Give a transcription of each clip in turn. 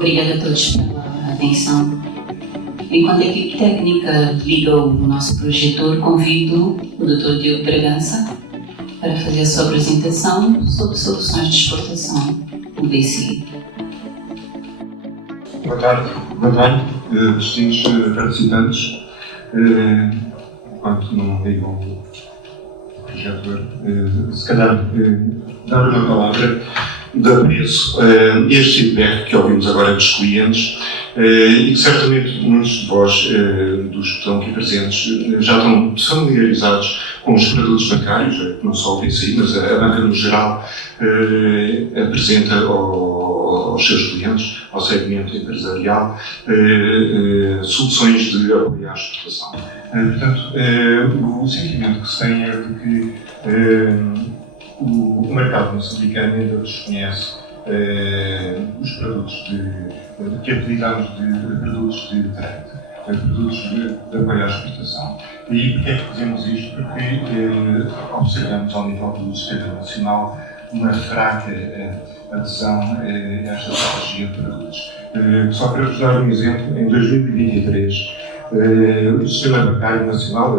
Obrigada a todos pela atenção. Enquanto a equipe técnica liga o nosso projetor, convido o Dr. Diogo Bragança para fazer a sua apresentação sobre soluções de exportação do DCI. Boa tarde, distintos participantes. Enquanto não ligam o projetor, se calhar dar uma palavra de apreço a este feedback que ouvimos agora dos clientes e que certamente muitos de vós, dos que estão aqui presentes, já estão familiarizados com os produtos bancários, não só o BCI, mas a banca no geral apresenta aos seus clientes, ao segmento empresarial, soluções de apoio à exportação. Portanto, o sentimento que se tem é de que o mercado moçambicano ainda desconhece os produtos que apelidamos de produtos de trade, produtos de apoio à exportação. E porquê é que fazemos isto? Porque observamos ao nível do sistema nacional uma fraca adesão a esta tipologia de produtos. Só para vos dar um exemplo, em 2023, o sistema bancário nacional,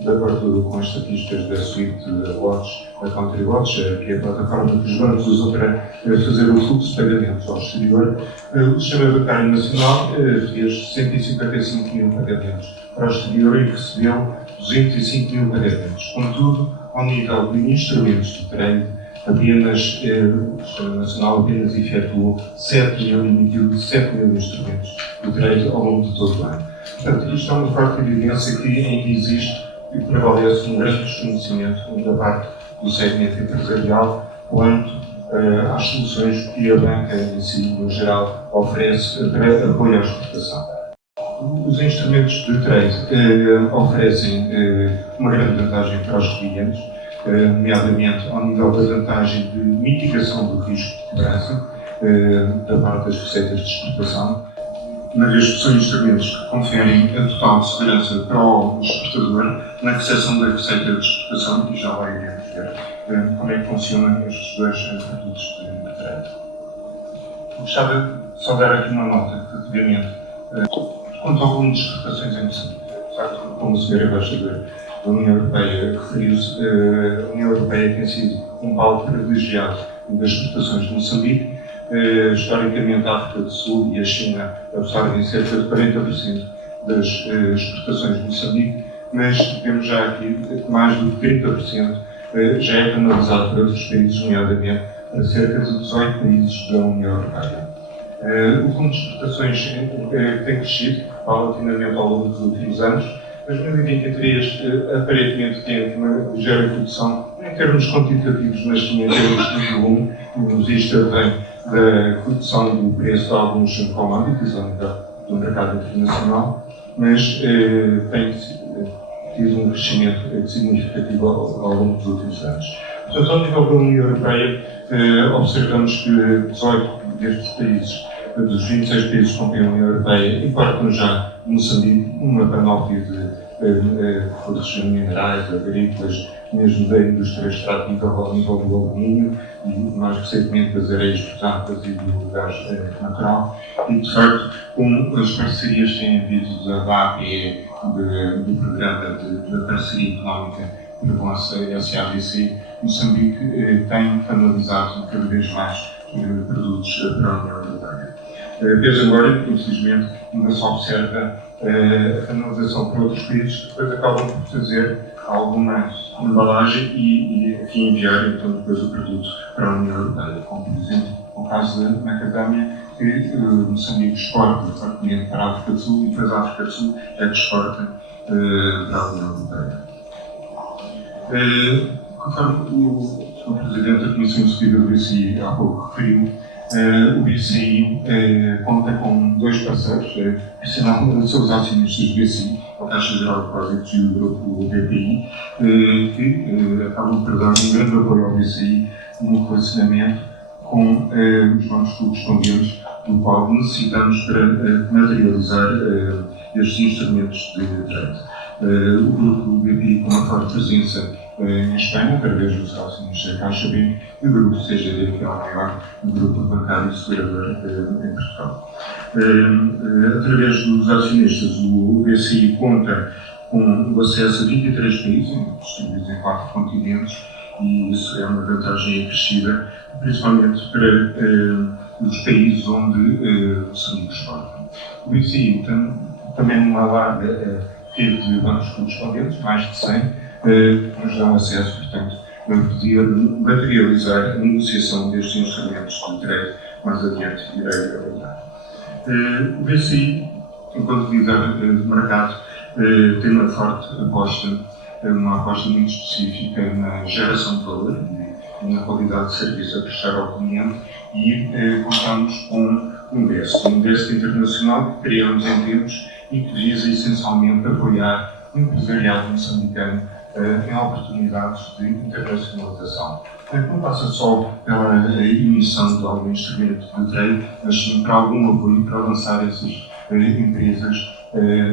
de acordo com as estatísticas da Swift Watch, da Country Watch, que é a plataforma que os bancos usam para fazer o fluxo de pagamentos ao exterior, o sistema bancário nacional fez 155 mil pagamentos para o exterior e recebeu 205 mil pagamentos. Contudo, ao nível de instrumentos de trade, apenas o Sistema Nacional efetuou emitiu 7 mil instrumentos de trade ao longo de todo o ano. Portanto, isto é uma forte evidência que ainda existe e prevalece um grande desconhecimento da parte do segmento empresarial quanto às soluções que a banca em si, no geral, oferece para apoio à exportação. Os instrumentos de trade oferecem uma grande vantagem para os clientes, nomeadamente ao nível da vantagem de mitigação do risco de cobrança da parte das receitas de exportação, uma vez que são instrumentos que conferem a total segurança para o exportador na recepção da receita de exportação, e já lá iremos ver como é que funcionam estes dois produtos de trade. Gostava de só dar aqui uma nota relativamente quanto ao volume de exportações em Moçambique. De facto, como o Sr. Embaixador da União Europeia referiu-se, a União Europeia tem sido um palco privilegiado das exportações de Moçambique. Historicamente, a África do Sul e a China absorvem cerca de 40% das exportações de Moçambique, mas temos já aqui que mais do que 30% já é canalizado para outros países, nomeadamente para cerca de 18 países da União Europeia. O volume de exportações tem crescido paulatinamente ao longo dos últimos anos. 2023 aparentemente tem uma ligeira redução, não em termos quantitativos, mas sim em termos de volume, e isto vem da redução do preço de alguns commodities ao nível do mercado internacional, mas tem tido um crescimento significativo ao longo dos últimos anos. Portanto, ao nível da União Europeia, observamos que 18 destes países, dos 26 países que compõem a União Europeia, importam já de Moçambique uma panóplia de produtos minerais, agrícolas, mesmo da indústria extrativa ao nível do alumínio e, mais recentemente, das areias portantas e do gás natural. E, de facto, com as parcerias que têm havido da APE, do Programa de Parceria Económica com a SADC, Moçambique tem canalizado cada vez mais produtos para a União Europeia. Desde agora, infelizmente, ainda se observa a canalização para outros países que depois acabam por fazer alguma embalagem e enviar então depois o produto para a União Europeia, como por exemplo o caso da macadâmia, que Moçambique exporta fortemente para a África do Sul e depois a África do Sul é que exporta para a União Europeia. Conforme o Presidente da Comissão Executiva do BCI há pouco referiu, o BCI conta com dois parceiros, são os acionistas do BCI, a Caixa Geral de Depósitos e o Grupo BPI, que acabam por dar um grande apoio ao BCI no relacionamento com os bancos correspondentes, do qual necessitamos para materializar estes instrumentos de trade. O Grupo BPI, com uma forte presença em Espanha, através dos acionistas da Caixa B, e o grupo CGD, que é o maior grupo bancário e segurador em Portugal. Através dos acionistas, o BCI conta com o acesso a 23 países, distribuídos em 4 continentes, e isso é uma vantagem acrescida, principalmente para os países onde Moçambique exporta. O BCI tem também uma larga rede de bancos correspondentes, mais de 100, que nos dão acesso, portanto, a poder materializar a negociação destes instrumentos de trade mais adiante irei abordar. O BCI, enquanto líder de mercado, tem uma forte aposta, uma aposta muito específica na geração de valor e na qualidade de serviço a prestar ao cliente, e contamos com um desk internacional que criamos em tempos e que visa essencialmente apoiar o empresariado moçambicano em oportunidades de internacionalização. Não passa só pela emissão de algum instrumento de trade, mas sim para algum apoio para lançar essas empresas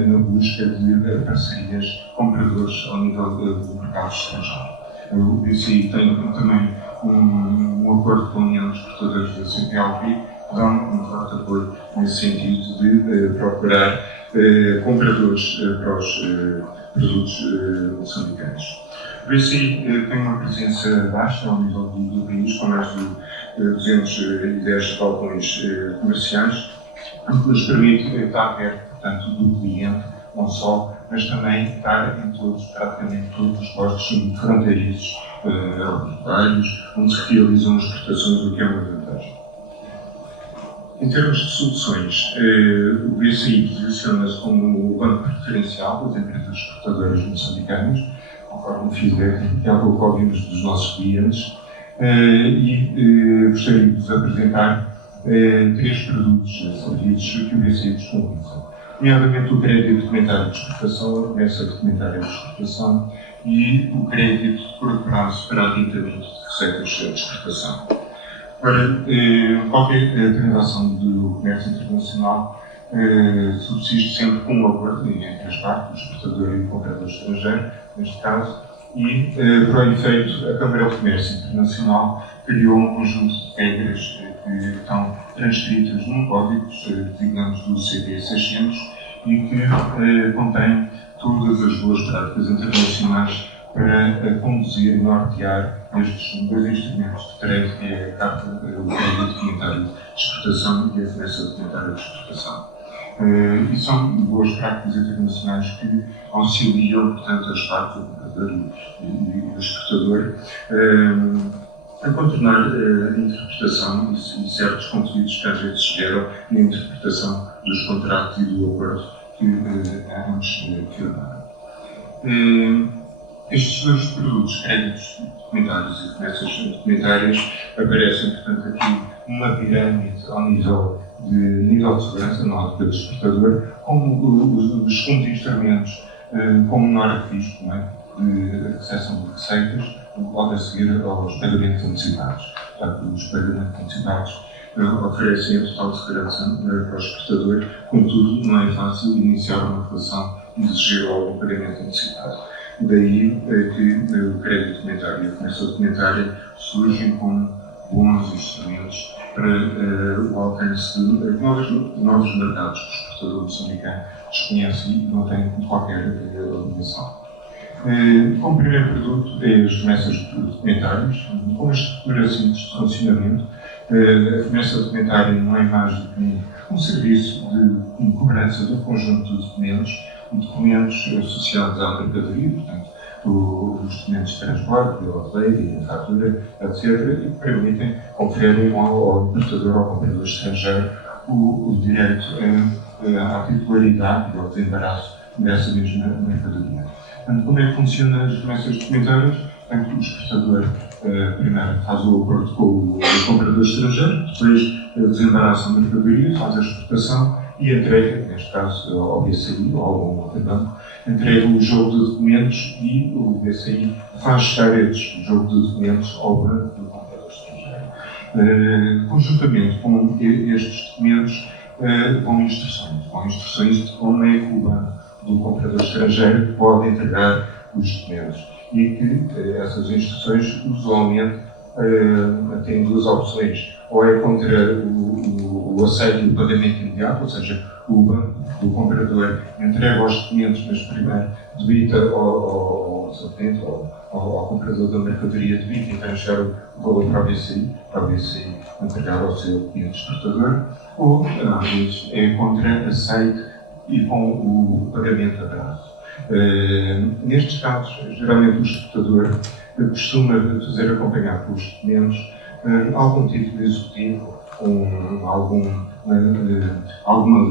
na busca de parcerias com compradores ao nível do mercado estrangeiro. O BCI tem também um acordo com a União dos Exportadores da CPLP, que dão um forte apoio nesse sentido de procurar compradores para os produtos moçambicanos. O BCI tem uma presença vasta ao nível do país, com mais de 210 balcões comerciais, o que nos permite estar perto, portanto, do cliente, não só, mas também estar em praticamente todos os postos fronteiriços aeroportuários, onde se realizam exportações, o que é uma vantagem. Em termos de soluções, o BCI posiciona-se como o banco preferencial das empresas exportadoras moçambicanas, conforme o feedback que ouvimos dos nossos clientes, e gostaria de vos apresentar 3 produtos e serviços que o BCI disponibiliza, nomeadamente o crédito documentário de exportação, a remessa documentária de exportação e o crédito de curto prazo para adiantamento de receitas de exportação. Para qualquer transação do comércio internacional, subsiste sempre com um acordo entre as partes, o exportador e o comprador estrangeiro, neste caso, e, para o efeito, a Câmara de Comércio Internacional criou um conjunto de regras que estão transcritas num código que designamos do CP 600 e que contém todas as boas práticas internacionais para conduzir e nortear estes 2 instrumentos de trade, que é a carta, o crédito documentário de exportação e a remessa documentária de exportação. E são boas práticas internacionais que auxiliam, portanto, as partes, o comprador e o exportador, a contornar a interpretação e certos conflitos que às vezes se geram na interpretação dos contratos e do acordo que ambos firmaram. Estes 2 produtos, créditos documentários e remessas documentárias, aparecem, portanto, aqui numa pirâmide ao nível de segurança na ótica do exportador, como os segundos instrumentos com menor risco, não é, de recepção de receitas, logo a seguir aos pagamentos antecipados. Portanto, os pagamentos antecipados oferecem a total segurança para o exportador, contudo, não é fácil iniciar uma relação e exigir logo um pagamento antecipado. Daí que o crédito documentário e a remessa documentária surgem como bons instrumentos para o alcance de novos mercados que o exportador moçambicano desconhece e não tem qualquer obrigação. Como primeiro produto é as remessas documentárias, com uma estrutura simples de funcionamento. A remessa documentária não é mais do que um serviço de cobrança do conjunto de documentos associados à mercadoria, portanto, os documentos de transporte, a aldeia, a fatura, etc., e que permitem, conferem ao importador ou ao comprador estrangeiro o direito à titularidade e ao desembaraço dessa mesma mercadoria. Portanto, como é que funcionam as remessas documentárias? Portanto, o exportador primeiro faz o acordo com o comprador estrangeiro, depois desembaraça a mercadoria, faz a exportação e entrega, neste caso ao BCI ou a algum outro banco, entrega o jogo de documentos e o BCI faz chegar este jogo de documentos ao banco do comprador estrangeiro. Conjuntamente com estes documentos vão instruções de como é que o banco do comprador estrangeiro pode entregar os documentos. e que essas instruções usualmente têm duas opções. Ou é contra o aceite e o pagamento imediato, ou seja, o banco do comprador entrega os documentos, mas primeiro debita ao cliente, ao comprador da mercadoria, debita e transfere o valor para a BCI entregar ao seu cliente exportador, ou às vezes é contra aceite e com o pagamento a prazo. Nestes casos, geralmente o exportador costuma fazer acompanhar pelos documentos algum tipo de executivo, alguma letra, alguma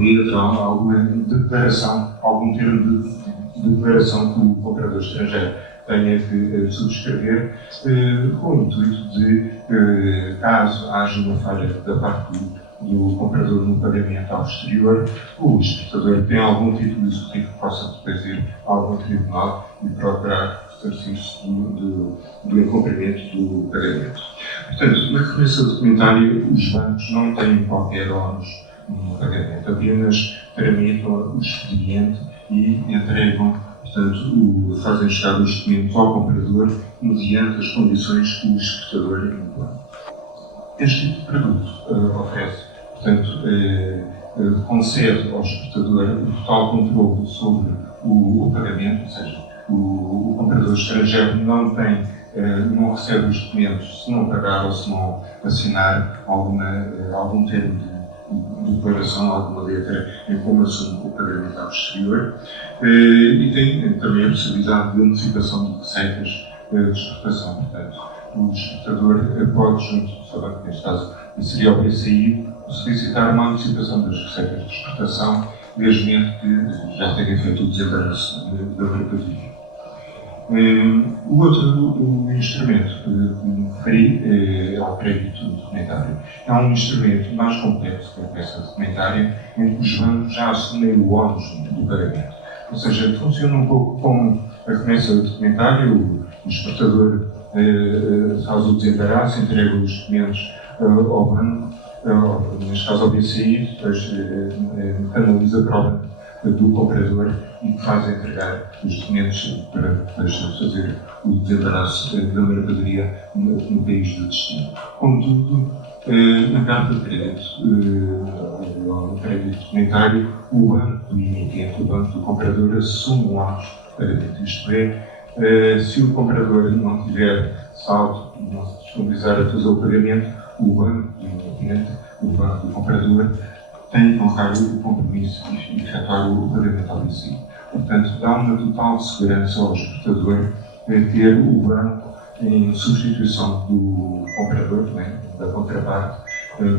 declaração, algum termo de declaração que o comprador estrangeiro tenha que subscrever, com o intuito de, caso haja uma falha da parte do comprador no pagamento ao exterior, o exportador tem algum tipo de executivo que possa depois ir a algum tribunal e procurar ressarcir-se do incumprimento do pagamento. Portanto, na remessa documentária, os bancos não têm qualquer ónus no pagamento, apenas tramitam o expediente e entregam, portanto, fazem chegar os documentos ao comprador mediante as condições que o exportador impõe. Este tipo de produto oferece, portanto, concede ao exportador o total controle sobre o pagamento, ou seja, o comprador estrangeiro não recebe os documentos se não pagar ou se não assinar algum termo de declaração, alguma letra em como assume o pagamento ao exterior, e tem também a possibilidade de antecipação de receitas de exportação. Portanto, o exportador pode, junto, neste caso, seria o BCI, solicitar uma antecipação das receitas de exportação, desde que já tenha feito o desembaraço da mercadoria. O outro instrumento que me referi é o crédito documentário. É um instrumento mais complexo que a peça documentária, em que os bancos já assumem o ónus do pagamento. Ou seja, funciona um pouco como a remessa documentária, o exportador faz o desembaraço, entrega os documentos ao banco, neste caso ao BCI, depois canaliza para o banco do comprador e faz entregar os documentos para depois fazer o desembaraço da mercadoria no país de destino. Contudo, na carta de crédito, no crédito documentário, o banco do emitente, o banco do comprador, assume o ónus do pagamento. Isto é, se o comprador não tiver saldo e não se disponibilizar a fazer o pagamento, o banco do emitente, o banco do comprador, tem que honrar o compromisso e efetuar o pagamento ao BCI. Portanto, dá uma total segurança ao exportador ter o banco em substituição do comprador, da contraparte,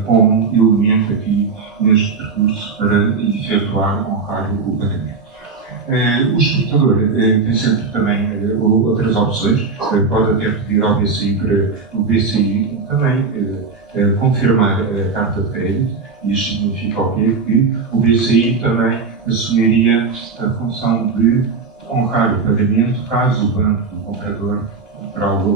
como elemento aqui neste percurso para efetuar, honrar o pagamento. O exportador tem sempre também outras opções, pode até pedir ao BCI para o BCI também confirmar a carta de crédito. Isto significa o quê? Que o BCI também assumiria a função de honrar o pagamento caso o banco do comprador,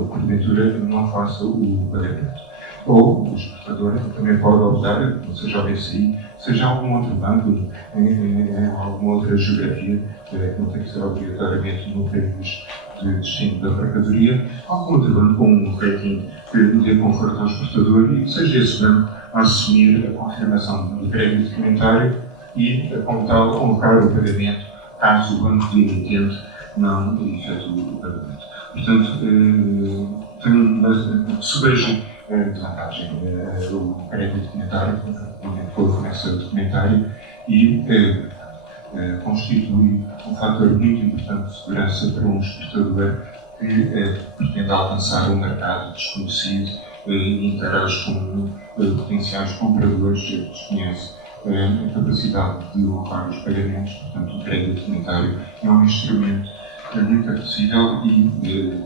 porventura, não faça o pagamento. Ou o exportador também pode optar, seja o BCI, seja algum outro banco, em alguma outra geografia, que não tem que ser obrigatoriamente no país de destino da mercadoria, algum outro banco com um rating que dê conforto ao exportador e que seja esse banco a assumir a confirmação do crédito documentário e, como tal, honrar o pagamento caso o banco de emitente não efetue o pagamento. Portanto, se veja de vantagem o crédito documentário, com a remessa documentária, e constitui um fator muito importante de segurança para um exportador que pretende alcançar um mercado desconhecido e interage com potenciais compradores que desconhece a capacidade de honrar os pagamentos. Portanto, o crédito documentário é um instrumento muito acessível e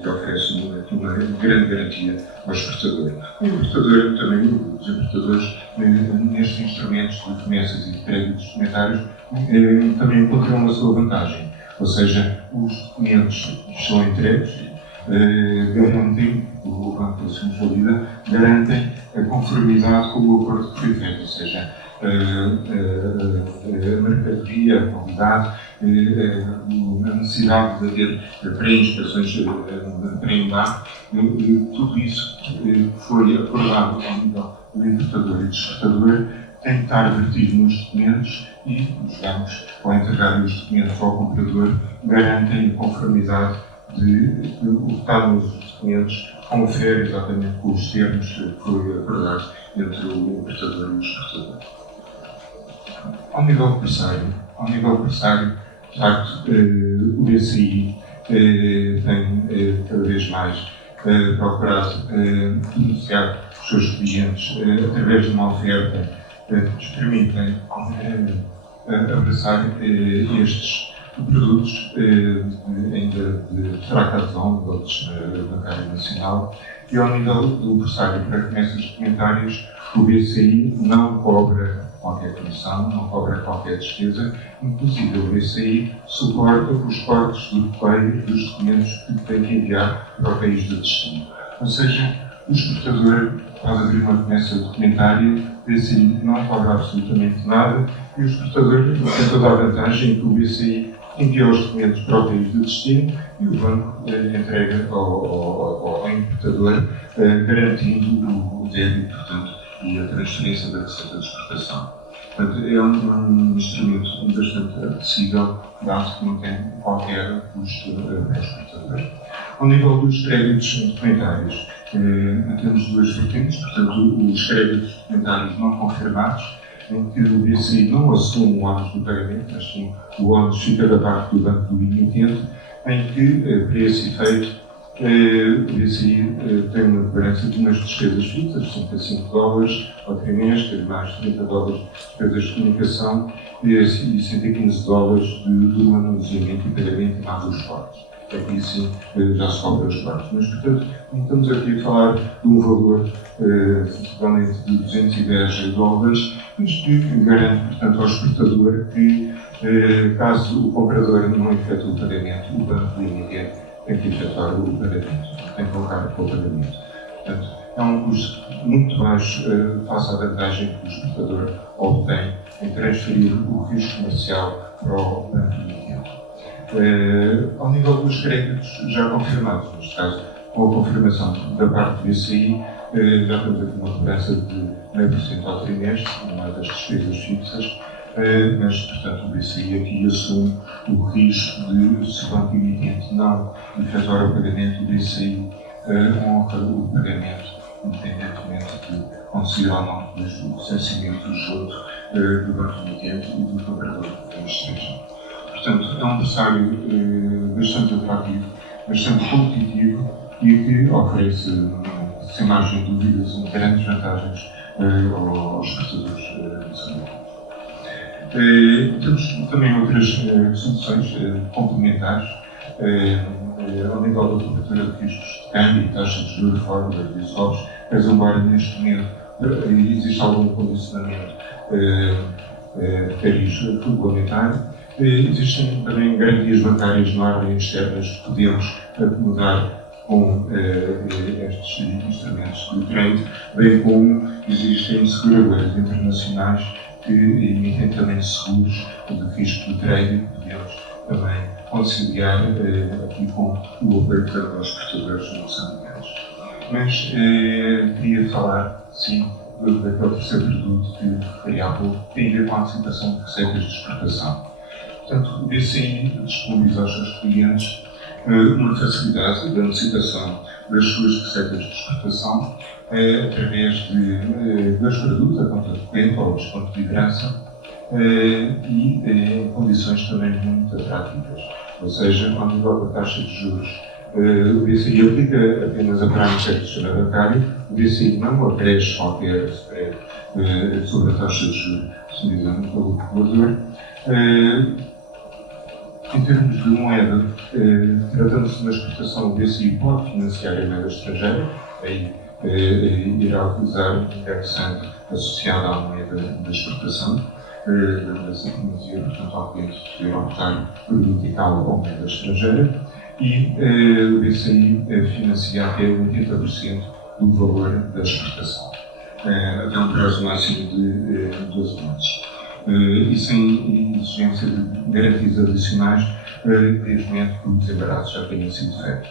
que oferece uma grande garantia ao exportador. O importador também, os importadores, nestes instrumentos de remessas e de créditos documentários, também encontram a sua vantagem. Ou seja, os documentos são entregues, garantem, o banco da sua valida, garantem a conformidade com o acordo que foi feito. Ou seja, a mercadoria, a qualidade, a necessidade de haver pré-inspeções pré-embarque, tudo isso foi acordado ao nível do importador e do exportador, tem que estar vertido nos documentos e os bancos, ao entregar os documentos ao comprador, garantem a conformidade de que o que está nos documentos confere exatamente com os termos que foi acordado entre o importador e o exportador. Ao nível pressário, de facto, o BCI tem cada vez mais procurado beneficiar os seus clientes através de uma oferta que nos permitem abraçar estes produtos ainda de fraca adesão, outros na área nacional, e ao nível do pressário para remessas documentárias, o BCI não cobra qualquer comissão, não cobra qualquer despesa, inclusive o BCI suporta os cortes do correio dos documentos que tem que enviar para o país de destino. Ou seja, o exportador pode abrir uma remessa documentária, o BCI não cobra absolutamente nada e o exportador tem toda a vantagem que o BCI envia os documentos para o país de destino e o banco entrega ao importador, garantindo o débito, portanto, e a transferência da receita de exportação. Portanto, é um instrumento bastante acessível, dado que não tem qualquer custo para o exportador. Ao nível dos créditos documentários, temos duas vertentes, portanto, os créditos documentários não confirmados, em que o BCI não assume o ônus do pagamento, mas sim o ônus fica da parte do banco do emitente, em que, para esse efeito, o BCI tem uma cobrança de umas despesas fixas, $65 ao trimestre, mais $30 de despesas de comunicação e $115 do anunciamento e pagamento e mais os cortes. Aqui sim já se cobra os cortes. Mas, portanto, estamos aqui a falar de um valor sensivelmente de $210, mas que garante, portanto, ao exportador que, caso o comprador não efetue o pagamento, o banco do emitente tem que efetuar o pagamento, tem que colocar o pagamento. Portanto, é um custo muito baixo face à vantagem que o exportador obtém em transferir o risco comercial para o banco emitente. Ao nível dos créditos já confirmados, neste caso, com a confirmação da parte do BCI, já temos aqui uma cobrança de 0,5% ao trimestre, uma das despesas fixas, mas, portanto, o BCI aqui assume o risco de, se o banco emitente não efetuar o pagamento, o BCI honra o pagamento, independentemente de conseguir ou não o licenciamento junto do banco emitente e do comprador que esteja. Portanto, é um pressário bastante atrativo, bastante competitivo e que oferece, sem margem de dúvidas, grandes vantagens aos exportadores nacionais. Temos também outras soluções complementares ao nível da cobertura de riscos de câmbio, taxas de juros, forward e swaps, mas embora neste momento existe algum condicionamento de cariz regulamentar, existem também garantias bancárias na ordem externas que podemos acomodar com estes instrumentos de trade, bem como existem seguradoras internacionais que emitem também seguros de risco de trade, podemos também conciliar aqui com o apoio para os exportadores moçambicanos. Mas queria falar, sim, daquele terceiro produto que referi há pouco, que tem a ver com a antecipação de receitas de exportação. Portanto, o BCI disponibiliza aos seus clientes uma facilidade da antecipação das suas receitas de exportação através de dois produtos, a conta corrente ou o desconto de liderança, e em condições também muito atrativas. Ou seja, ao nível da taxa de juros, o BCI aplica apenas a parâmetros do sistema bancário, o BCI não acresce qualquer spread sobre a taxa de juros decidida pelo regulador. Em termos de moeda, tratando-se de uma exportação, o BCI pode financiar a moeda estrangeira, aí irá utilizar um indexante associado à moeda da exportação, dando essa primazia, portanto, ao cliente poder optar por indicá-la à moeda estrangeira, e o BCI financia até 80% do valor da exportação. até um prazo máximo de 12 meses. E sem exigência de garantias adicionais, evidentemente, que o desembaraço já tenha sido feito.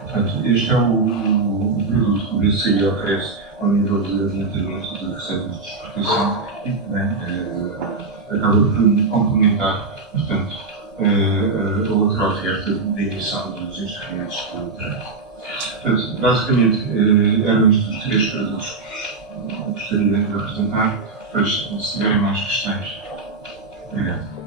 Portanto, este é o produto que o BCI oferece ao nível de adiantamento de receitas de exportação e que acaba por complementar, portanto, a outra oferta da emissão dos instrumentos de crédito. Portanto, basicamente, eram estes os três produtos que eu gostaria de apresentar, depois, se tiverem mais questões. Obrigado.